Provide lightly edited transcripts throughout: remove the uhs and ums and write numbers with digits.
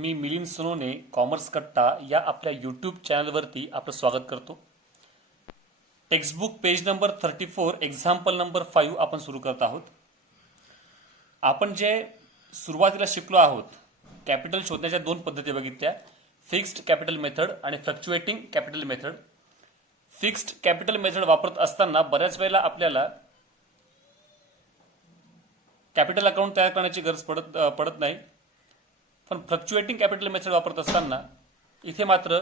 मी Milind Sonone commerce कट्टा या आपल्या यूट्यूब चॅनलवरती आपलं स्वागत करतो. Textbook page number 34 example number 5 आपण सुरू करत आहोत. आपण जे सुरुवातीला शिकलो आहोत, कॅपिटल शोधण्याच्या दोन पद्धती बघितल्या, फिक्स्ड कॅपिटल मेथड आणि fluctuating capital method. Fixed capital method वापरत असताना बऱ्याच वेळेला आपल्याला कॅपिटल अकाउंट तयार करण्याची गरज पडत नाही. पण फ्लक्च्युएटिंग कॅपिटल मेथड वापरत असताना इथे मात्र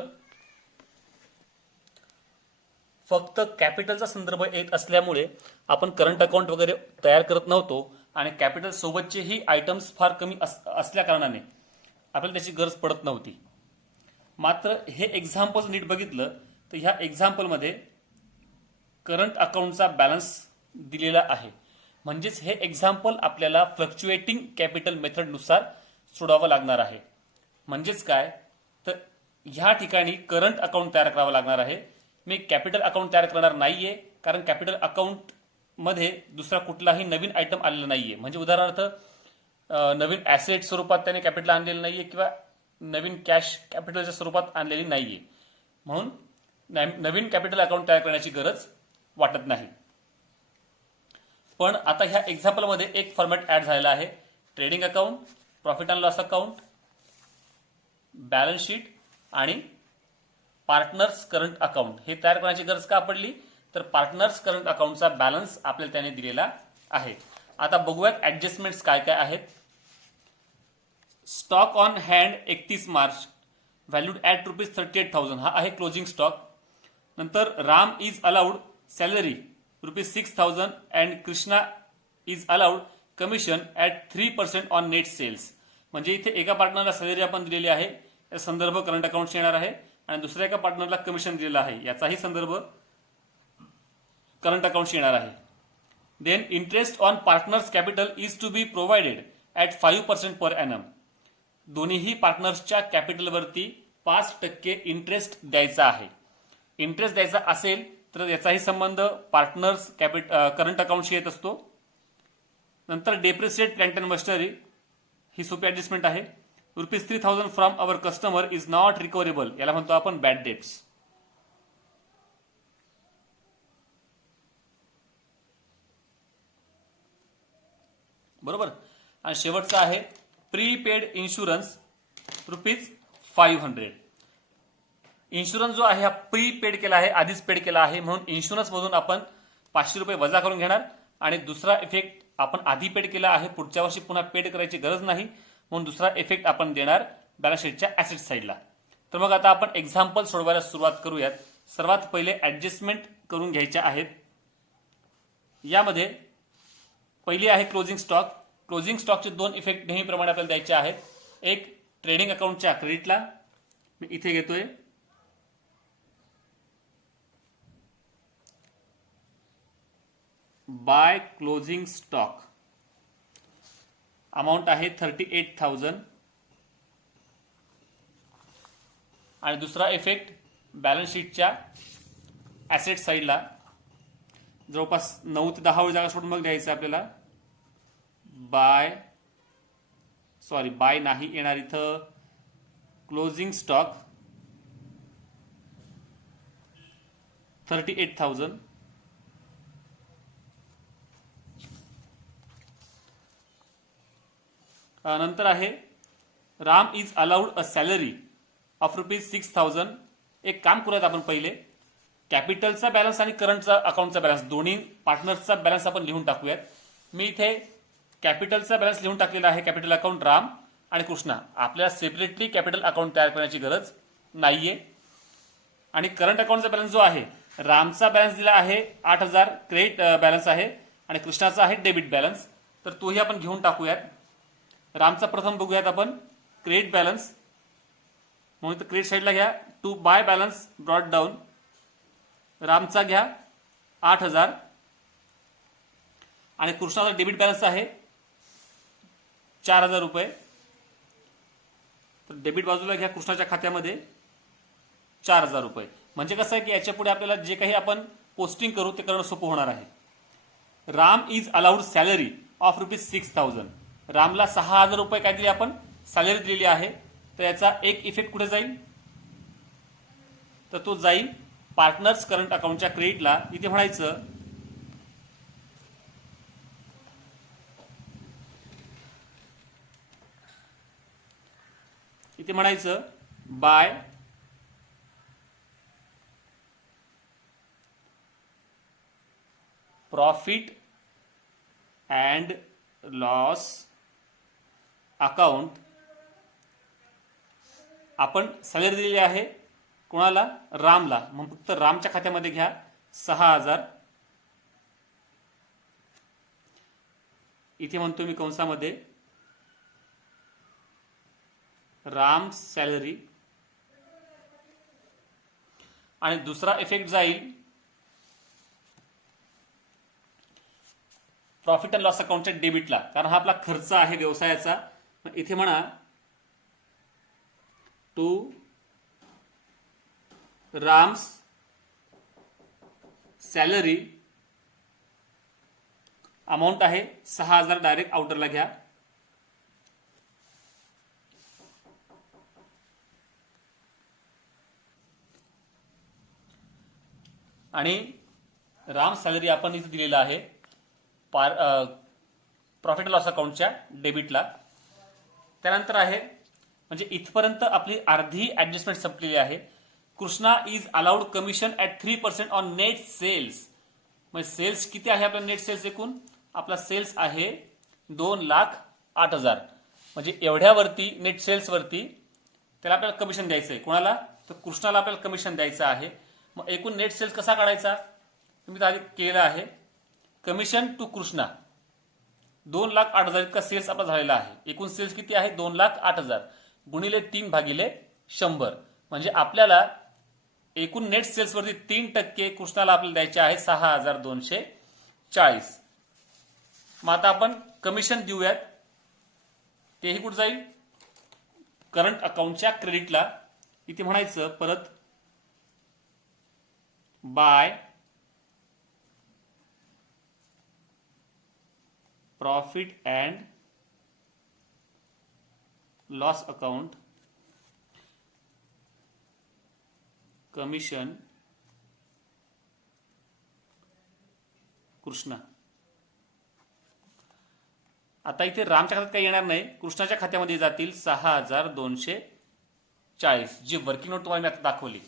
फक्त कॅपिटलचा संदर्भ येत असल्यामुळे आपण करंट अकाउंट वगैरे तयार करत नव्हतो आणि कॅपिटल सोबतचेही आयटम्स फार कमी असल्या कारणाने आपल्याला त्याची गरज पडत नव्हती. मात्र हे एक्झाम्पल नीट बघितलं तर ह्या एक्झाम्पलमध्ये करंट अकाउंटचा बॅलन्स दिलेला आहे. म्हणजेच हे एक्झाम्पल आपल्याला फ्लक्च्युएटिंग कॅपिटल मेथडनुसार सोडवावं लागणार आहे. म्हणजेच काय तर ह्या ठिकाणी करंट अकाउंट तयार करावं लागणार आहे. मी कॅपिटल अकाउंट तयार करणार नाहीये कारण कॅपिटल अकाउंट मध्ये दुसरा कुठलाही नवीन आयटम आलेला नाहीये. म्हणजे उदाहरणार्थ नवीन ऍसेट स्वरूपात त्याने कॅपिटल आणलेलं नाहीये किंवा नवीन कॅश कॅपिटलच्या स्वरूपात आणलेली नाहीये. म्हणून नवीन कॅपिटल अकाउंट तयार करण्याची गरज वाटत नाही. पण आता ह्या एक्झाम्पलमध्ये एक फॉर्मॅट ऍड झालेला आहे, trading account, profit and loss account, balance sheet आणि पार्टनर्स करंट अकाउंट. हे तयार करण्याची गरज का पडली तर पार्टनर्स करंट अकाउंटचा बॅलन्स आपल्याला त्याने दिलेला आहे. आता बघूयात ऍडजस्टमेंट्स काय काय आहेत. Stock on hand 31 March valued at ₹38,000 हा आहे क्लोजिंग स्टॉक. नंतर Ram is allowed salary ₹6,000 and Krishna is allowed commission at 3% on net sales. म्हणजे इथे एका पार्टनरला सॅलरी आपण दिलेली आहे, याचा संदर्भ करंट अकाउंट येणार आहे, आणि दुसऱ्या एका पार्टनरला कमिशन दिलेलं आहे, याचाही संदर्भ करंट अकाउंट येणार आहे. Then interest on partners capital is to be provided at 5% per annum. दोन्हीही पार्टनर्सच्या कॅपिटलवरती 5% इंटरेस्ट द्यायचा आहे. इंटरेस्ट द्यायचा असेल तर याचाही संबंध पार्टनर्स करंट अकाउंटशी येत असतो. नंतर डेप्रिसिएट प्लांट अँड मशिनरी ही सोपी ऍडजस्टमेंट आहे. ₹3,000 from our customer is not recoverable, याला म्हणतो आपण बॅड डेट्स. बरोबर. आणि शेवटचा आहे प्रीपेड इन्शुरन्स ₹500. इन्शुरन्स जो आहे हा प्रीपेड केला आहे, आधीच पेड केला आहे, म्हणून इन्शुरन्स मधून आपण ₹500 वजा करून घेणार. आणि दुसरा इफेक्ट आपण आधी पेड केला आहे, पुढच्या वर्षी पुन्हा पेड करायची गरज नाही, म्हणून दुसरा इफेक्ट आपण देणार बॅलन्स शीटच्या ऍसेट साईडला. तर मग आता आपण एक्झाम्पल सोडवायला सुरुवात करूयात. सर्वात पहिले ऍडजस्टमेंट करून घ्यायच्या आहेत. यामध्ये पहिली आहे क्लोजिंग स्टॉक. क्लोजिंग स्टॉकचे दोन इफेक्ट नेहमीप्रमाणे आपल्याला द्यायचे आहेत. एक ट्रेडिंग अकाउंटच्या क्रेडिटला मी इथे घेतोय बाय क्लोजिंग स्टॉक, अमाऊंट आहे 38,000. आणि दुसरा इफेक्ट बॅलन्स शीटच्या ऍसेट साईडला जवळपास 9 ते 10 जागा सोडून मग द्यायचं आपल्याला. बाय नाही येणार इथं, क्लोजिंग स्टॉक 38,000. नंतर आहे Ram is allowed a salary of ₹6,000. एक काम करूयात आपण पहिले कॅपिटलचा बॅलन्स आणि करंटचा अकाउंटचा बॅलन्स दोन्ही पार्टनर्सचा बॅलन्स आपण लिहून टाकूयात. मी इथे कॅपिटलचा बॅलन्स लिहून टाकलेला आहे, कॅपिटल अकाउंट राम आणि कृष्णा. आपल्याला सेपरेटली कॅपिटल अकाउंट तयार करण्याची गरज नाहीये. आणि करंट अकाउंटचा बॅलन्स जो आहे, रामचा बॅलन्स दिला आहे 8,000 क्रेडिट बॅलन्स आहे आणि कृष्णाचा आहे डेबिट बॅलन्स, तर तोही आपण घेऊन टाकूयात. रामचा प्रथम बघूयात आपण क्रेडिट बॅलन्स, म्हणून क्रेडिट साईडला घ्या to by balance brought down. रामचा घ्या 8,000 आणि कृष्णाचा डेबिट बॅलन्स आहे ₹4,000. तर डेबिट बाजूला घ्या कृष्णाच्या खात्यामध्ये ₹4,000. म्हणजे कसं आहे की याच्या पुढे आपल्याला जे काही आपण पोस्टिंग करू ते करणं सोपं होणार आहे. Ram is allowed salary of ₹6,000. रामला ₹6,000 काय दिली आपण सॅलरी दिलेली आहे. तर याचा एक इफेक्ट कुठे जाईल, तर तो जाईल पार्टनर्स करंट अकाउंटच्या क्रेडिटला. इथे म्हणायचं by profit and loss account. आपण सॅलरी दिलेली आहे कोणाला, रामला, मग फक्त रामच्या खात्यामध्ये घ्या 6,000. इथे म्हणतो मी कंसामध्ये राम सॅलरी. आणि दुसरा इफेक्ट जाईल प्रॉफिट अँड लॉस अकाउंटच्या डेबिटला, कारण हा आपला खर्च आहे व्यवसायाचा. इथे म्हणा टू राम्स सॅलरी. अमाऊंट आहे 6,000, डायरेक्ट आउटरला घ्या. आणि राम सॅलरी आपण इथे दिलेला आहे प्रॉफिट अँड लॉस अकाउंटच्या डेबिटला. त्यानंतर आहे म्हणजे इथपर्यंत आपली अर्धी ऍडजस्टमेंट संपलेली आहे. Krishna is allowed commission at 3% on net sales. म्हणजे सेल्स किती आहे आपला, नेट सेल्स एकूण आपला सेल्स आहे 2,08,000. म्हणजे एवढ्यावरती नेट सेल्स वरती त्याला आपल्याला कमिशन द्यायचं आहे. कोणाला, तर कृष्णाला आपल्याला कमिशन द्यायचं आहे. मग एकूण नेट सेल्स कसा काढायचा, तुम्ही आधी केलं आहे. कमिशन टू कृष्णा 2,08,000 इतका सेल्स आपला झालेला आहे. एकूण सेल्स किती आहे 2,08,000 गुणिले 3/100. म्हणजे आपल्याला एकूण नेट सेल्स वरती 3% कृष्णाला आपल्याला द्यायचे आहे 6,240. मग आता आपण कमिशन देऊयात. तेही कुठं जाईल, करंट अकाउंटच्या क्रेडिटला. इथे म्हणायचं परत by profit and loss account commission Krishna. आता इथे रामच्या खात्यात काही येणार नाही, कृष्णाच्या खात्यामध्ये जातील 6,240, जी वर्किंग नोट तुम्हाला मी आता दाखवली.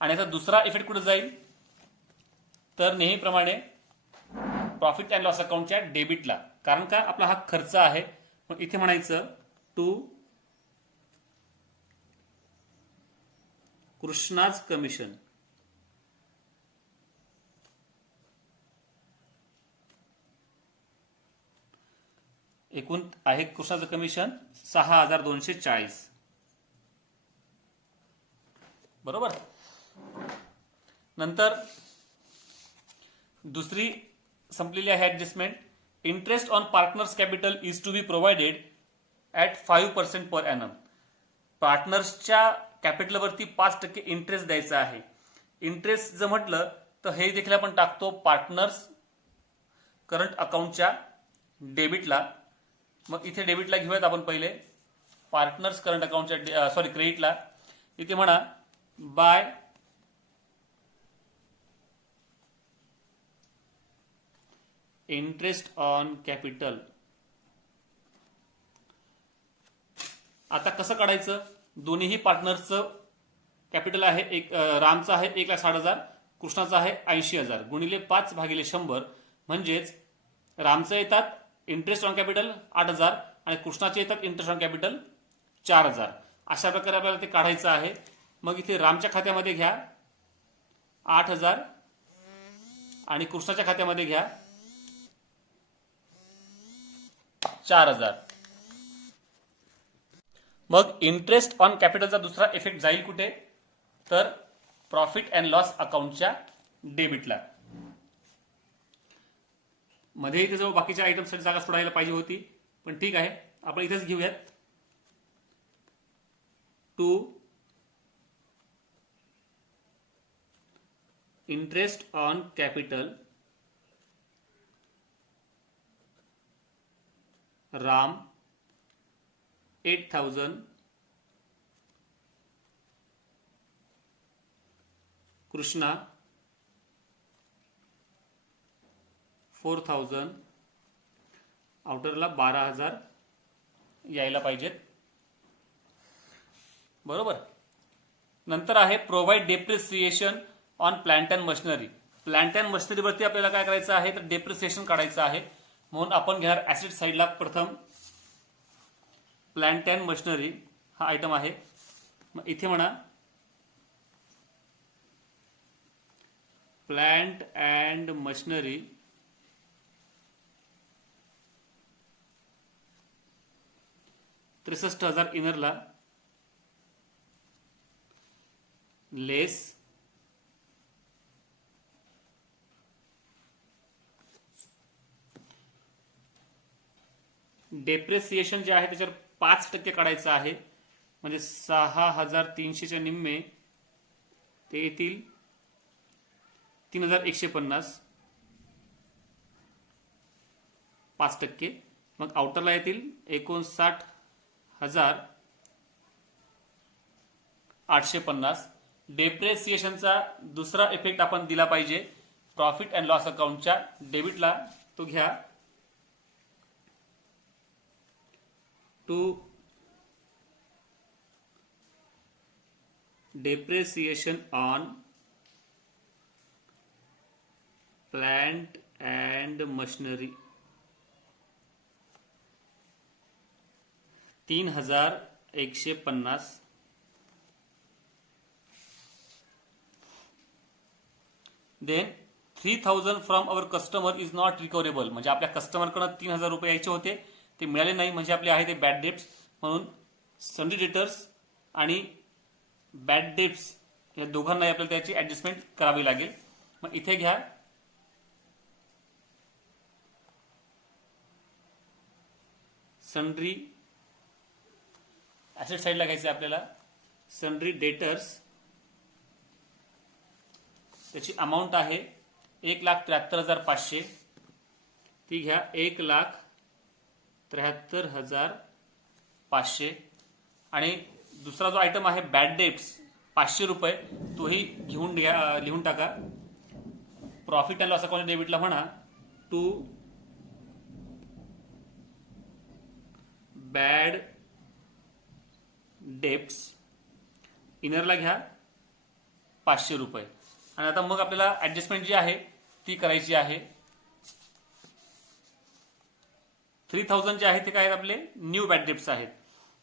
आणि याचा दुसरा इफेक्ट कुठे जाईल, तर नेहमीप्रमाणे प्रॉफिट अँड लॉस अकाउंटच्या डेबिटला, कारण का आपला हा खर्च आहे. मग इथे म्हणायचं टू कृष्णाज कमिशन. एकूण आहे कृष्णाचं कमिशन 6,240. बरोबर. नंतर दुसरी संपलेली आहे adjustment. Interest on partners capital is to be provided at 5% per annum. पार्टनर्सच्या कॅपिटलवरती 5% इंटरेस्ट द्यायचा आहे. इंटरेस्ट जर म्हटलं तर हे देखील आपण टाकतो पार्टनर्स करंट अकाउंटच्या डेबिटला. मग इथे डेबिटला घेऊयात आपण पहिले पार्टनर्स करंट अकाउंटच्या क्रेडिटला. इथे म्हणा बाय इंटरेस्ट ऑन कॅपिटल. आता कसं काढायचं, दोन्हीही पार्टनर्सचं कॅपिटल आहे एक, रामचं आहे 1,60,000, कृष्णाचं आहे 80,000 गुणिले 5/100. म्हणजेच रामचं येतात इंटरेस्ट ऑन कॅपिटल 8,000 आणि कृष्णाचे येतात इंटरेस्ट ऑन कॅपिटल 4,000. अशा प्रकारे आपल्याला ते काढायचं आहे. मग इथे रामच्या खात्यामध्ये घ्या 8,000 आणि कृष्णाच्या खात्यामध्ये घ्या 4,000. मग इंटरेस्ट ऑन कॅपिटलचा दुसरा इफेक्ट जाईल कुठे, तर प्रॉफिट अँड लॉस अकाउंटच्या डेबिटला. मध्ये इथे जवळ बाकीच्या आयटमसाठी जागा सोडायला पाहिजे होती, पण ठीक आहे आपण इथेच घेऊयात. To interest on capital Ram 8,000, Krishna 4,000, आउटरला 12,000 यायला पाहिजेत. बरोबर. नंतर आहे provide depreciation on plant and machinery. Plant and मशिनरीवरती आपल्याला काय करायचं आहे तर डेप्रिसिएशन काढायचं आहे. म्हणून आपण घेणार ऍसेट साईडला प्रथम प्लांट अँड मशिनरी हा आयटम आहे. मग इथे म्हणा प्लांट अँड मशिनरी 63,000 इनरला लेस डेप्रिसिएशन जे आहे त्याच्यावर 5% काढायचं आहे. म्हणजे 6,300च्या निम्मे ते येतील 3,150, 5%. मग आउटरला येतील 59,850. डेप्रिसिएशनचा दुसरा इफेक्ट आपण दिला पाहिजे प्रॉफिट अँड लॉस अकाउंटच्या डेबिटला. तो घ्या to depreciation on plant and machinery 3,150. Then 3,000 from our customer is not recoverable. म्हणजे आपल्या कस्टमरकडे 3,000 रुपये यायचे होते ते मिळाले नाही. म्हणजे आपले आहे ते बॅड डेट्स. म्हणून सन्ड्री डेटर्स आणि बॅड डेट्स या दोघांनाही आपल्याला त्याची ऍडजस्टमेंट करावी लागेल. मग इथे घ्या सन्ड्री ऍसेट साईडला घ्यायचे आपल्याला सन्ड्री डेटर्स. त्याची अमाऊंट आहे 1,73,500. ती घ्या 1,73,500. आणि दुसरा जो आयटम आहे बॅड डेट्स 500 रुपये तोही लिहून टाका. प्रॉफिट अँड लॉस अकाउंट डेबिटला म्हणा टू बॅड डेप्स इनरला घ्या 500 रुपये. आणि आता मग आपल्याला ऍडजस्टमेंट जी आहे ती करायची आहे. 3,000 जे आहे ते काय आहेत आपले न्यू बॅड डेप्स आहेत.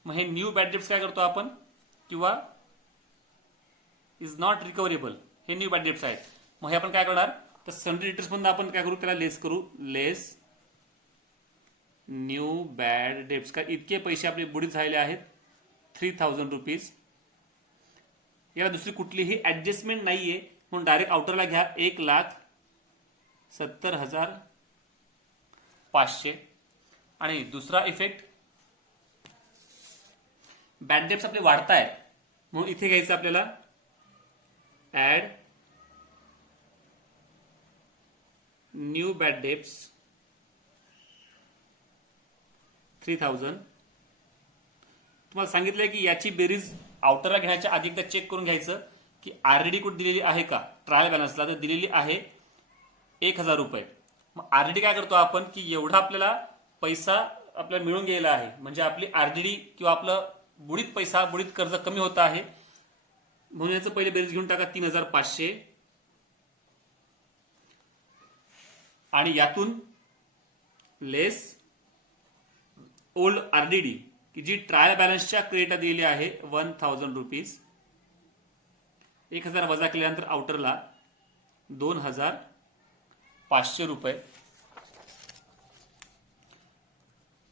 मग हे न्यू बॅड डेप्स काय करतो आपण किंवा इज नॉट रिकव्हरेबल हे न्यू बॅड डेप्स आहेत. मग हे आपण काय करणार तर सन्ड्री डेटर्स मधून आपण काय करू त्याला लेस करू. लेस न्यू बॅड डेप्स. का इतके पैसे आपले बुडीत झालेले आहेत 3,000 रुपीज. याला दुसरी कुठलीही ऍडजस्टमेंट नाहीये म्हणून डायरेक्ट आउटरला घ्या 1,70,500. आणि दुसरा इफेक्ट बॅड डेप्स आपले वाढतायत म्हणून इथे घ्यायचं आपल्याला ऍड न्यू बॅड डेप्स 3,000. तुम्हाला सांगितलंय की याची बेरीज आउटरला घेण्याच्या आधी एकदा चेक करून घ्यायचं की आरडी कुठे दिलेली आहे का. ट्रायल बॅलन्सला तर दिलेली आहे 1,000 रुपये. मग आरडी काय करतो आपण की एवढा आपल्याला पैसा आपल्याला मिळून गेला आहे म्हणजे आपली आरडी किंवा आपलं बुडीत पैसा बुडीत कर्ज कमी होत आहे. म्हणून याचं पहिले बेरीज घेऊन टाका 3,500. आणि यातून लेस ओल्ड आरडीडी की जी ट्रायल बॅलन्सच्या क्रेडिटला दिलेली आहे 1,000 रुपीज. 1,000 वजा केल्यानंतर आउटरला 2,500 रुपये.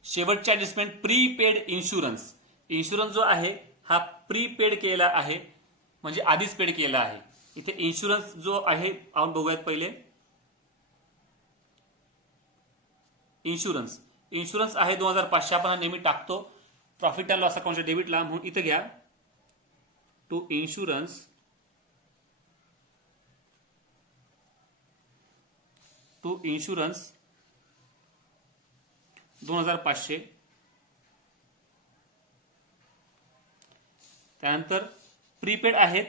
शेवटची ऍडजस्टमेंट प्रीपेड इन्शुरन्स. इन्शुरन्स जो आहे हा प्रीपेड केलेला आहे म्हणजे आधीच पेड केलेला आहे. इथे इन्शुरन्स जो आहे आपण बघूयात पहिले. इन्शुरन्स आहे 2,500. आपण नेहमी टाकतो प्रॉफिट अँड लॉस अकाउंटच्या डेबिटला म्हणून इथे घ्या टू इन्शुरन्स 2,500. त्यानंतर प्रीपेड आहेत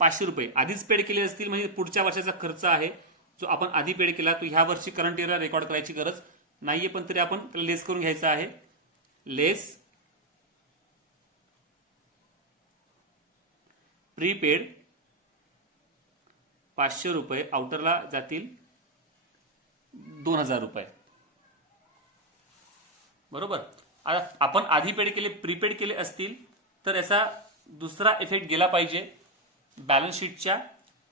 500 रुपये, आधीच पेड केले असतील म्हणजे पुढच्या वर्षाचा खर्च आहे जो आपण आधी पेड केला तो ह्या वर्षी करंट इयरला रेकॉर्ड करायची गरज नाहीये, पण तरी आपण त्याला लेस करून घ्यायचं आहे. लेस प्रीपेड 500 रुपये, आउटरला जातील 2000 रुपये. बरोबर. आता आपण आधी पेड केले प्रीपेड केले असतील तर याचा दुसरा इफेक्ट गेला पाहिजे बॅलन्स शीटच्या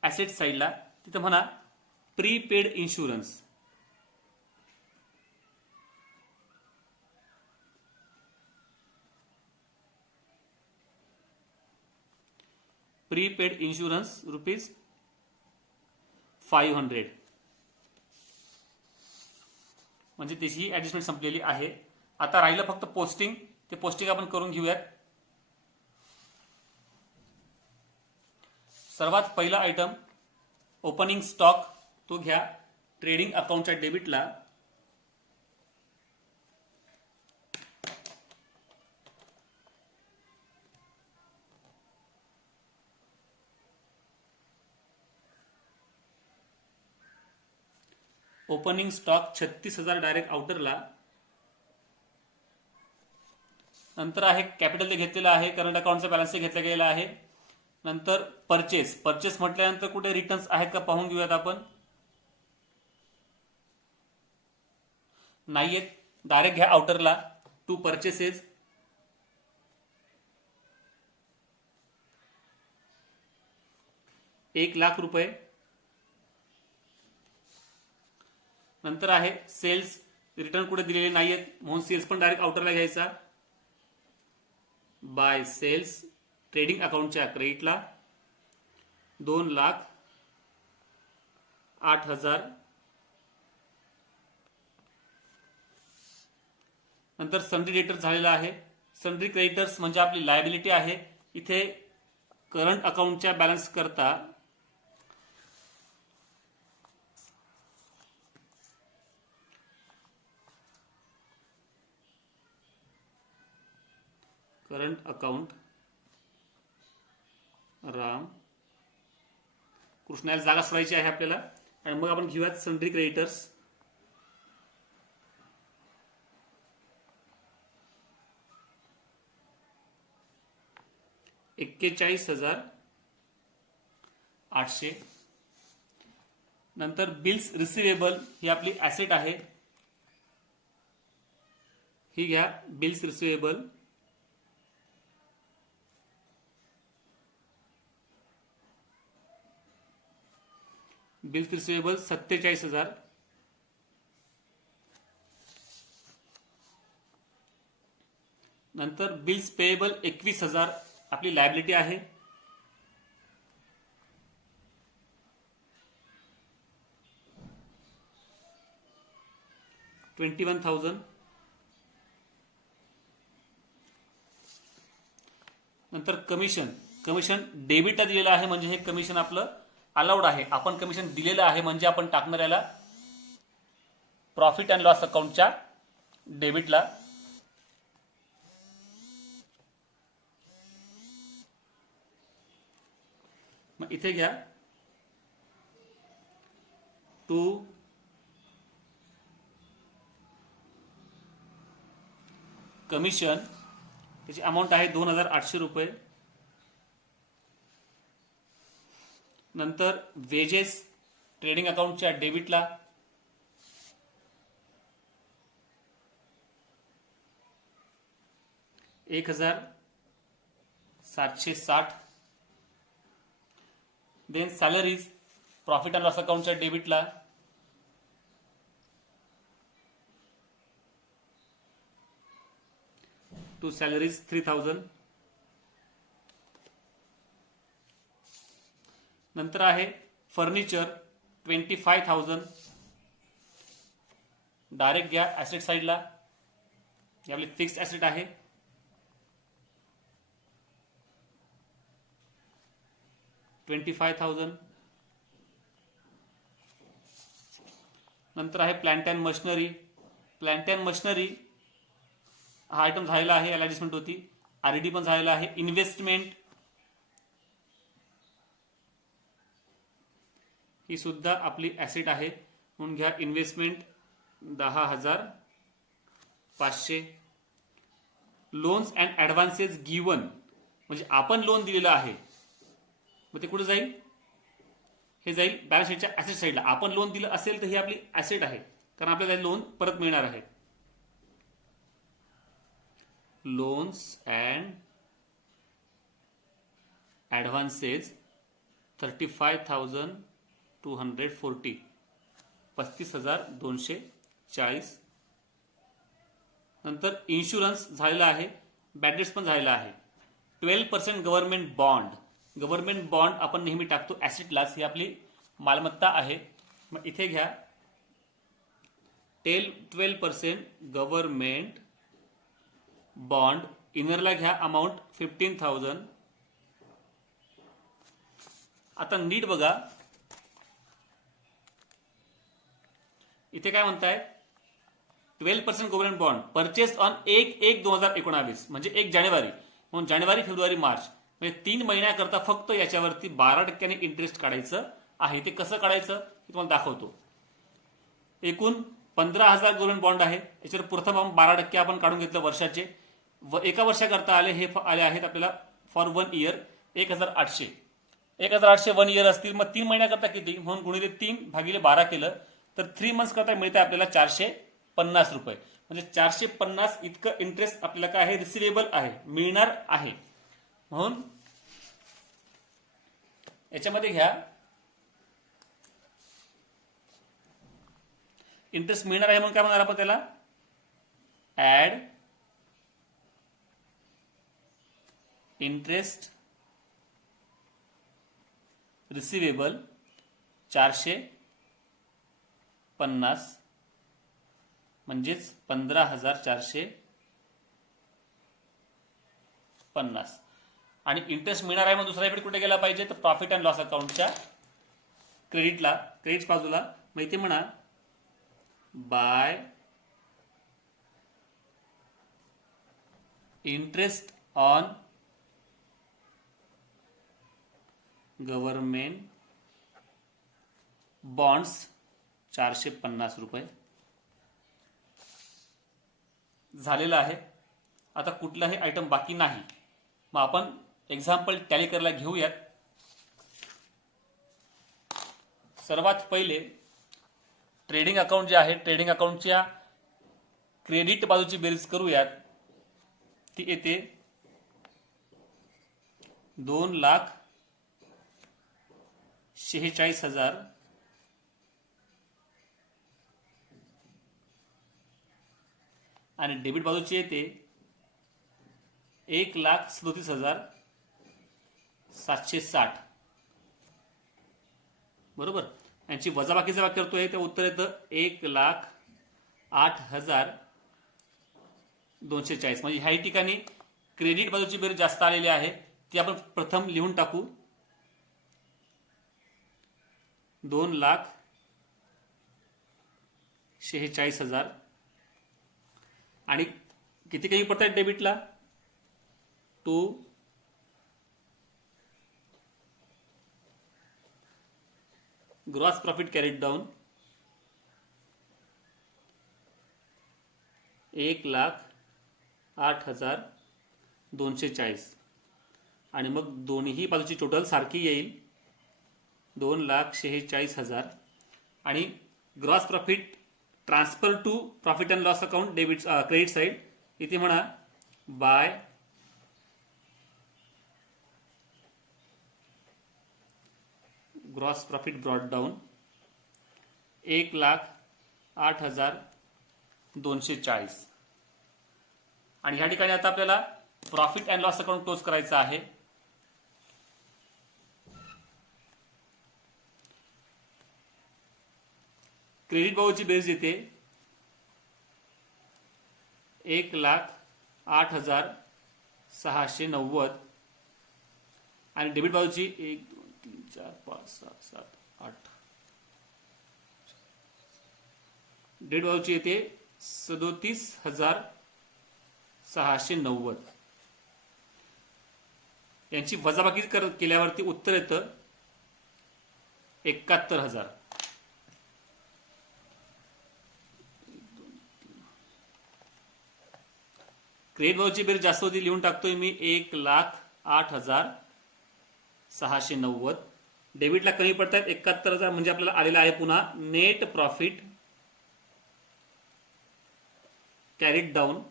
ऍसेट साईडला. तिथं म्हणा प्रीपेड इन्शुरन्स. प्रीपेड इन्शुरन्स ₹500 म्हणजे त्याची ऍडजस्टमेंट संपलेली आहे. आता राहिलं फक्त पोस्टिंग. ते पोस्टिंग आपण करून घेऊयात. सर्वात पहिला आयटम ओपनिंग स्टॉक तो घ्या ट्रेडिंग अकाउंटच्या डेबिटला. ओपनिंग स्टॉक 36,000 डायरेक्ट आउटरला. नंतर आहे कॅपिटल ते घेतलेलं आहे, करंट अकाउंटचा बॅलन्स ते घेतला गेलेला आहे. नंतर परचेस म्हटल्यानंतर कुठे रिटर्न्स आहेत का पाहून घेऊयात आपण. नाहीयेत. डायरेक्ट घ्या आउटरला. To purchases. ₹1,00,000. नंतर आहे सेल्स. रिटर्न कुठे दिलेले नाहीयेत म्हणून सेल्स पण डायरेक्ट आउटरला घ्यायचा. बाय सेल्स ट्रेडिंग अकाउंटच्या क्रेडिटला 2,08,000. नंतर सन्ड्री डेटर्स झालेला आहे. सन्ड्री क्रेडिटर्स म्हणजे आपली लायबिलिटी आहे. इथे करंट अकाउंटच्या बॅलन्स करता करंट अकाउंट राम कृष्णाला जागा सोडायची आहे आपल्याला आणि मग आपण घेऊयात सन्ड्री क्रेडिटर्स. ₹41,800. नंतर बिल्स रिसिवेबल ही आपली ऍसेट आहे. ही घ्या बिल्स रिसिवेबल. Bills receivable 47,000. नंतर बिल्स पेएबल 21,000 आपली लायबिलिटी आहे. $21,000. नंतर कमिशन डेबिटला दिलेलं आहे म्हणजे हे कमिशन आपलं अलाउड आहे. आपण कमिशन दिलेलं आहे म्हणजे आपण टाकणार याला प्रॉफिट अँड लॉस अकाउंटच्या डेबिटला. मग इथे घ्या टू कमिशन. त्याची अमाऊंट आहे ₹2,800. नंतर वेजेस ट्रेडिंग अकाउंटच्या डेबिटला ₹1,760. Then salaries profit and loss अकाउंटच्या डेबिटला टू सॅलरीज 3,000. नंतर आहे फर्निचर 25,000. डायरेक्ट घ्या ऍसेट साइडला. ही आपली फिक्स्ड ऍसेट आहे. $25,000. नंतर आहे प्लांट अँड मशिनरी. हा आयटम झालेला आहे, याला ऍडजस्टमेंट होती. आरडी पण झालेला आहे. इन्व्हेस्टमेंट ही सुद्धा आपली ॲसेट आहे म्हणून घ्या investment 10,500. Loans and advances given म्हणजे आपण लोन दिलेलं आहे, मग ते कुठे जाईल? हे जाईल बॅलन्स शीटच्या ॲसेट साईडला. आपण लोन दिलं असेल तर ही आपली ॲसेट आहे कारण आपल्याला लोन परत मिळणार आहे. Loans and advances 35,240 35,240. नंतर इन्शुरन्स झालेला आहे, बॅड डेट्स पण झालेला आहे. 12% गव्हर्नमेंट बॉन्ड. गव्हर्नमेंट बॉन्ड आपण नेहमी टाकतो ॲसेटलाच, ही आपली मालमत्ता आहे. मग इथे घ्या 12% गव्हर्नमेंट बॉन्ड. इनरला घ्या अमाऊंट 15,000. आता नीट बघा इथे काय म्हणताय, 12% गव्हर्नमेंट बॉन्ड परचेस ऑन 1/1/2019 म्हणजे 1 जानेवारी, म्हणून जानेवारी, फेब्रुवारी, मार्च म्हणजे 3 महिन्याकरता फक्त याच्यावरती 12% इंटरेस्ट काढायचं आहे. ते कसं काढायचं हे तुम्हाला दाखवतो. एकूण 15,000 गव्हर्नमेंट बॉन्ड आहे, याच्यावर प्रथम 12% आपण काढून घेतलं वर्षाचे. एका वर्षाकरता आले हे आले आहेत आपल्याला फॉर 1 इयर 1,800. 1,800 1 इयर असतील, मग 3 महिन्याकरता किती म्हणून गुणिले 3/12 केलं तर 3 मंथ्स करता मिळते आपल्याला 450 रुपये. म्हणजे 450 इतकं इंटरेस्ट आपल्याला काय आहे, रिसिवेबल आहे, मिळणार आहे. म्हणून याच्यामध्ये घ्या इंटरेस्ट मिळणार आहे म्हणून काय म्हणणार आपण त्याला, ऍड इंटरेस्ट रिसिवेबल 450 म्हणजेच 15,450. आणि इंटरेस्ट मिळणार आहे मग दुसरा इकडे कुठे गेला पाहिजे तर प्रॉफिट अँड लॉस अकाउंटच्या क्रेडिटला, क्रेडिट बाजूला. मग इथे म्हणा bye interest on government bonds 450 रुपये झालेला आहे. आता कुठलाही आयटम बाकी नाही. मग आपण एक्झाम्पल टॅली करायला घेऊयात. सर्वात पहिले ट्रेडिंग अकाउंट जे आहे, ट्रेडिंग अकाउंटच्या क्रेडिट बाजूची बेरीज करूयात. ती येते 2,46,000 आणि डेबिट बाजूची येते 1,37,760. बरोबर. यांची वजाबाकी जेव्हा करतोय ते उत्तर येतं 1,08,240. म्हणजे ह्या ठिकाणी क्रेडिट बाजूची बेरीज जास्त आलेली आहे, ती आपण प्रथम लिहून टाकू. 2,46,000 आणि किती कमी पडतात डेबिटला, 2 ग्रॉस प्रॉफिट कॅरीड डाऊन 1,08,240 आणि मग दोन्ही बाजूची टोटल सारखी येईल 2,46,000 आणि gross profit transfer to profit and loss account debit credit side. इथे म्हणा by gross profit brought down 1,08,240 आणि ह्या ठिकाणी आता आपल्याला profit and loss account close करायचं आहे. क्रेडिट बाजूची बेरीज येते 1,08,690 आणि डेबिट बाजूची 1 2 3 4 5 6 7 8 डेबिट बाजूची येते 37,690. यांची वजाबाकी केल्यावरती उत्तर येतं 71,000. क्रेडिट बाजूची बेरीज जास्त होती, लिहून टाकतोय मी 1,08,690. डेबिटला कमी पडतात 71,000, म्हणजे आपल्याला आलेला आहे पुन्हा net profit carried down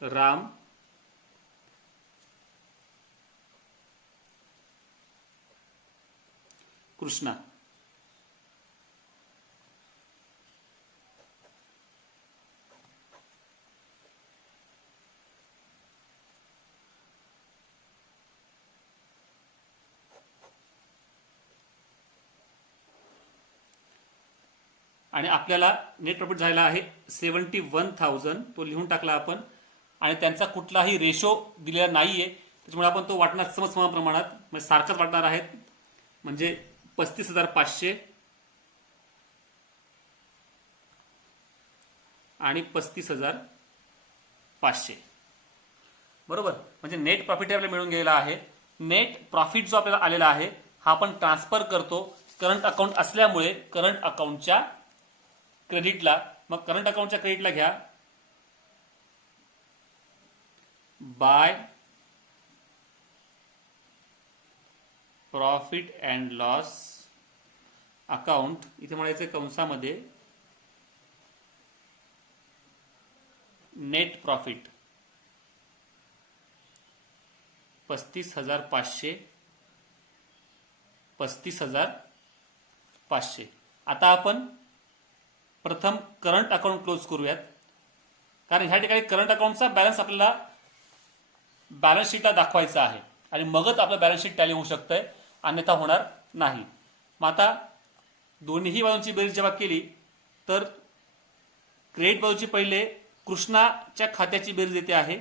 Ram Krishna. आणि आपल्याला नेट प्रॉफिट झालेला आहे 71,000, तो लिहून टाकला आपण. आणि त्यांचा कुठलाही रेशो दिलेला नाहीये, त्याच्यामुळे आपण तो वाटणार समान प्रमाणात, म्हणजे सारखाच वाटणार आहेत. म्हणजे 35,500 आणि 35,500. बरोबर. म्हणजे नेट प्रॉफिट आपल्याला मिळून गेलेला आहे. नेट प्रॉफिट जो आपल्याला आलेला आहे हा आपण ट्रान्सफर करतो करंट अकाउंट असल्यामुळे करंट अकाउंटच्या क्रेडिटला. मग करंट अकाउंटच्या क्रेडिटला घ्या by profit and loss account, इथे म्हणायचं कंसामध्ये नेट प्रॉफिट 35,500 35,500. आता आपण प्रथम करंट अकाउंट क्लोज करूयात, कारण ह्या ठिकाणी करंट अकाउंटचा बॅलन्स आपल्याला बॅलन्स शीटला दाखवायचा आहे आणि मगच आपलं बॅलन्स शीट टॅली होऊ शकतंय, अन्यथा होणार नाही. मग आता दोन्ही बाजूंची बेरीज जेव्हा केली तर क्रेडिट बाजूची पहिले कृष्णाच्या खात्याची बेरीज येते आहे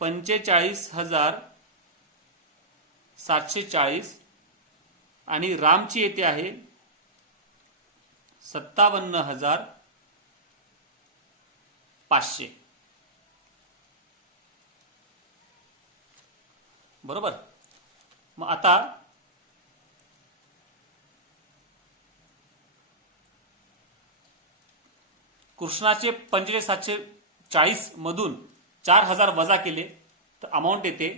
45,740 आणि रामची येते आहे 57,500. बरोबर. मग आता कृष्णाचे 45,740 मधून 4,000 वजा केले तर अमाऊंट येते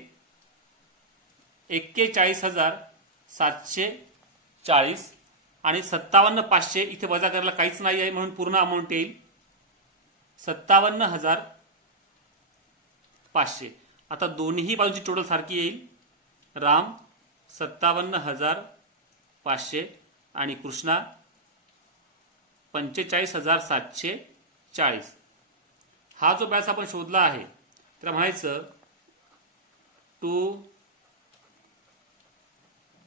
41,740 आणि 57,500 इथे वजा करायला काहीच नाही आहे, म्हणून पूर्ण अमाऊंट येईल 57,500. आता दोन्ही बाजूची टोटल सारखी येईल. राम 57,500 आणि कृष्णा 45,740. हा जो बॅलन्स आपण शोधला आहे त्याला म्हणायचं टू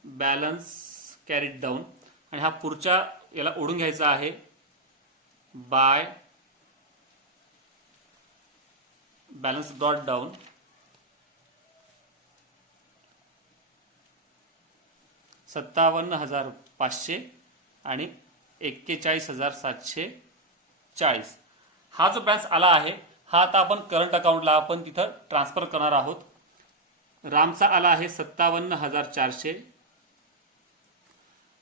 बॅलन्स कॅरीड डाऊन, आणि हा पुढच्या याला ओढून घ्यायचा आहे बाय बॅलन्स ब्रॉट डाऊन. $57,500 आणि 41,740. हा जो बॅलन्स आला आहे हा आता आपण करंट अकाउंटला आपण तिथं ट्रान्सफर करणार आहोत. रामचा आला आहे 57,400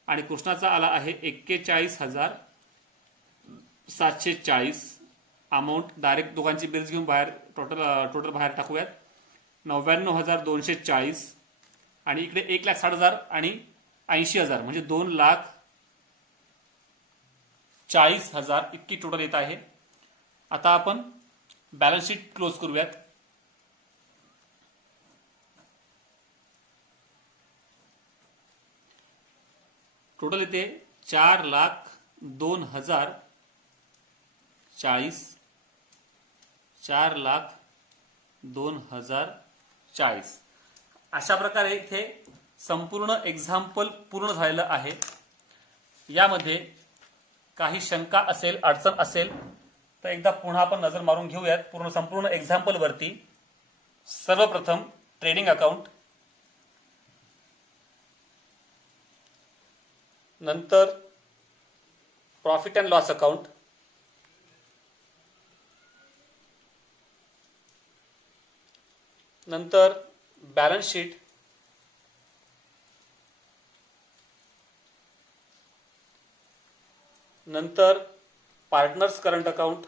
आणि कृष्णाचा आला आहे 41,740. अमाऊंट डायरेक्ट दोघांची बेरीज घेऊन बाहेर टोटल बाहेर टाकूयात 99,240 आणि इकडे 1,60,000 आणि 80,000 म्हणजे 2,40,000 इतकी टोटल येत आहे. आता आपण बॅलन्स शीट क्लोज करूयात. टोटल येते 4,02,040 4,02,040. अशा प्रकारे इथे संपूर्ण एक्झाम्पल पूर्ण झालेलं आहे. यामध्ये काही शंका असेल, अडचण असेल तर एकदा पुन्हा आपण नजर मारून घेऊयात पूर्ण संपूर्ण एक्झाम्पल वरती. सर्वप्रथम ट्रेडिंग अकाउंट, नंतर प्रॉफिट अँड लॉस अकाउंट, नंतर बॅलन्स शीट, नंतर पार्टनर्स करंट अकाउंट,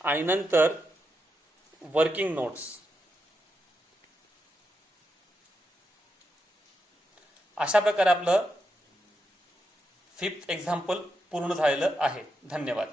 आणि नंतर वर्किंग नोट्स. अशा प्रकारे आपलं 5th एक्झाम्पल पूर्ण झालेलं आहे. धन्यवाद.